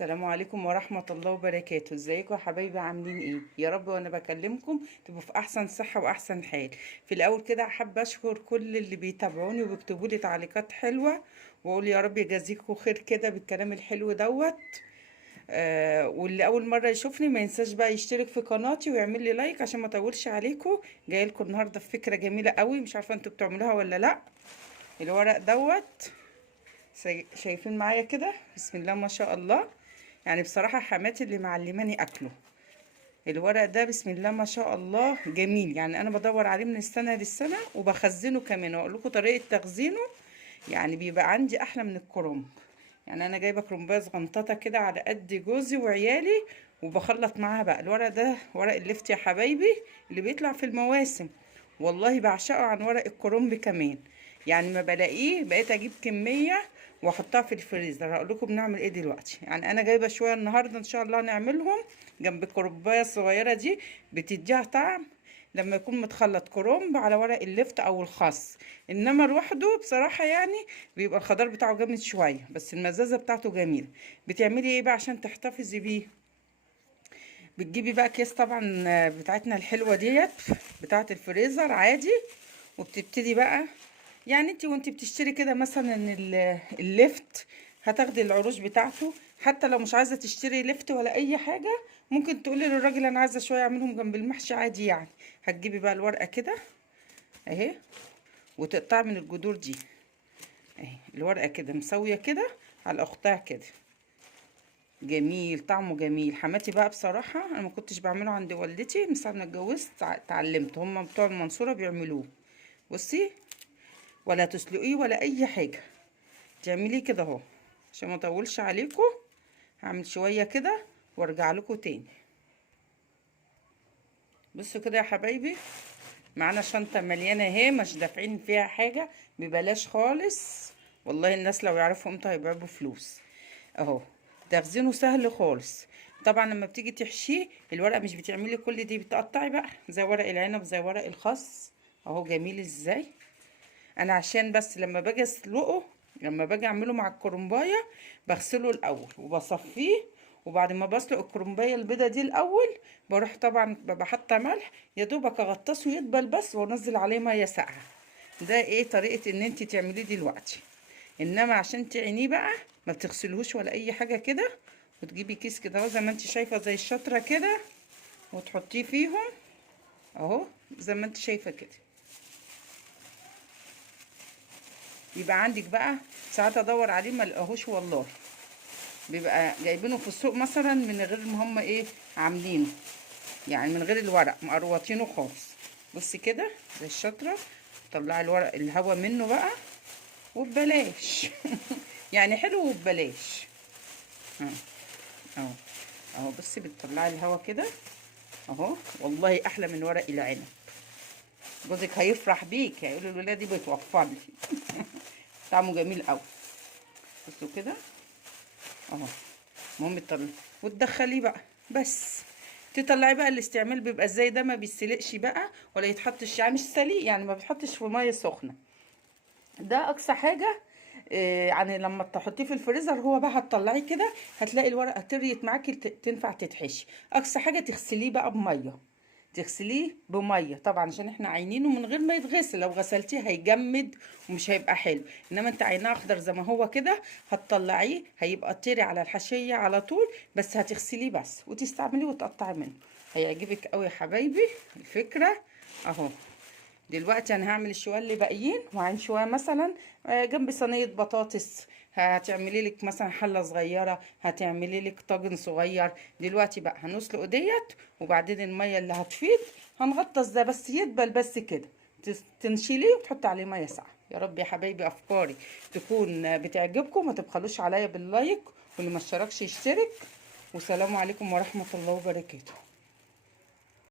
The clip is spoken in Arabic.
السلام عليكم ورحمة الله وبركاته. ازيكم يا حبايبي؟ عاملين ايه؟ يا رب وانا بكلمكم تبقوا في احسن صحة واحسن حال. في الاول كده حابة اشكر كل اللي بيتابعوني وبيكتبوا لي تعليقات حلوة، واقول يا رب يجازيكم خير كده بالكلام الحلو دوت. واللي اول مرة يشوفني ما ينساش بقى يشترك في قناتي ويعمل لي لايك عشان ما اطولش عليكم. جاي لكم النهارده في فكرة جميلة قوي، مش عارفة انتوا بتعملوها ولا لا. الورق دوت شايفين معايا كده؟ بسم الله ما شاء الله. يعني بصراحة حماتي اللي معلماني أكله. الورق ده بسم الله ما شاء الله جميل، يعني أنا بدور عليه من السنة للسنة وبخزنه كمان، وأقول لكم طريقة تخزينه. يعني بيبقى عندي أحلى من الكرنب. يعني أنا جايبة كرنباية صغنططة كده على قد جوزي وعيالي، وبخلط معاها بقى. الورق ده ورق اللفت يا حبايبي، اللي بيطلع في المواسم. والله بعشقه عن ورق الكرنب كمان. يعني ما بلاقيه بقيت اجيب كميه واحطها في الفريزر. هقول لكم بنعمل ايه دلوقتي. يعني انا جايبه شويه النهارده ان شاء الله نعملهم جنب الكرنبايه الصغيره دي، بتديها طعم لما يكون متخلط كرنب على ورق اللفت او الخس. انما لوحده بصراحه يعني بيبقى الخضار بتاعه جامد شويه، بس المزازه بتاعته جميله. بتعملي ايه بقى عشان تحتفظي بيه؟ بتجيبي بقى اكياس طبعا بتاعتنا الحلوه ديت، بتاعه الفريزر عادي. وبتبتدي بقى، يعني انت وانت بتشتري كده مثلا اللفت، هتاخدي العروش بتاعته. حتى لو مش عايزه تشتري لفت ولا اي حاجه، ممكن تقولي للراجل انا عايزه شويه اعملهم جنب المحشي عادي يعني. هتجيبي بقى الورقه كده اهي، وتقطعي من الجذور دي اهي. الورقه كده مسويه كده على اختها كده. جميل، طعمه جميل. حماتي بقى بصراحه انا ما كنتش بعمله عند والدتي، من ساعه ما اتجوزت اتعلمت، هم بتوع المنصوره بيعملوه. بصي، ولا تسلقيه ولا اي حاجه، تعمليه كده اهو. عشان ما اطولش عليكم هعمل شويه كده وارجع لكم تاني. بصوا كده يا حبايبي، معانا شنطه مليانه اهي، مش دافعين فيها حاجه، ببلاش خالص. والله الناس لو يعرفوا امتى هيبيعوا فلوس. اهو تخزينه سهل خالص. طبعا لما بتيجي تحشيه الورقه مش بتعملي كل دي، بتقطعي بقى زي ورق العنب زي ورق الخس. اهو جميل ازاي. انا عشان بس لما باجي اسلقه، لما باجي اعمله مع الكرنبايه بغسله الاول وبصفيه. وبعد ما بسلق الكرنبايه البيضه دي الاول، بروح طبعا ببقى حاطه ملح يا دوبك اغطسه يدبل بس، وانزل عليه ميه ساقعه. ده ايه طريقه ان انت تعمليه دلوقتي. انما عشان تعينيه بقى ما بتغسلهوش ولا اي حاجه كده، وتجيبي كيس كده اهو زي ما انت شايفه زي الشطره كده، وتحطيه فيهم اهو زي ما انت شايفه كده. يبقى عندك بقى ساعات ادور عليه ما الاقيهوش والله، بيبقى جايبينه في السوق مثلا من غير ما هم ايه عاملينه، يعني من غير الورق مقروطينه خالص. بصي كده زي الشطره، طلعي الورق الهوا منه بقى وببلاش يعني حلو وببلاش. اهو اهو بصي بتطلعي الهوا كده اهو، والله احلى من ورق العنب. جوزك هيفرح بيك، هيقول الولاد دي بتوفر لي طعمه جميل قوي. بصوا كده اهو. المهم تطلعي وتدخليه بقى بس. تطلعي بقى الاستعمال بيبقى ازاي، ده ما بيتسلقش بقى ولا يتحطش، يعني مش سليق، يعني ما بيتحطش في ميه سخنه. ده اقصى حاجه. يعني لما تحطيه في الفريزر هو بقى هتطلعيه كده هتلاقي الورقه طريت معاكي تنفع تتحشي. اقصى حاجه تغسليه بقى بميه، تغسليه بميه طبعا عشان احنا عاينينه من غير ما يتغسل. لو غسلتيه هيجمد ومش هيبقى حلو. انما انت عيناه اخضر زي ما هو كده، هتطلعيه هيبقى طري على الحشيه على طول. بس هتغسليه بس وتستعمليه وتقطعي منه، هيعجبك قوي يا حبايبي الفكره. اهو دلوقتي انا هعمل الشويه اللي باقيين، وعين شويه مثلا جنب صينيه بطاطس. هتعملي لك مثلا حله صغيره، هتعملي لك طاجن صغير. دلوقتي بقى هنسلق ديت، وبعدين الميه اللي هتفيض هنغطس ده بس يدبل بس كده، تنشيليه وتحطي عليه ميه ساقعه. يا رب يا حبايبي افكاري تكون بتعجبكم، ما تبخلوش عليا باللايك، واللي ما اشتركش يشترك. والسلام عليكم ورحمه الله وبركاته.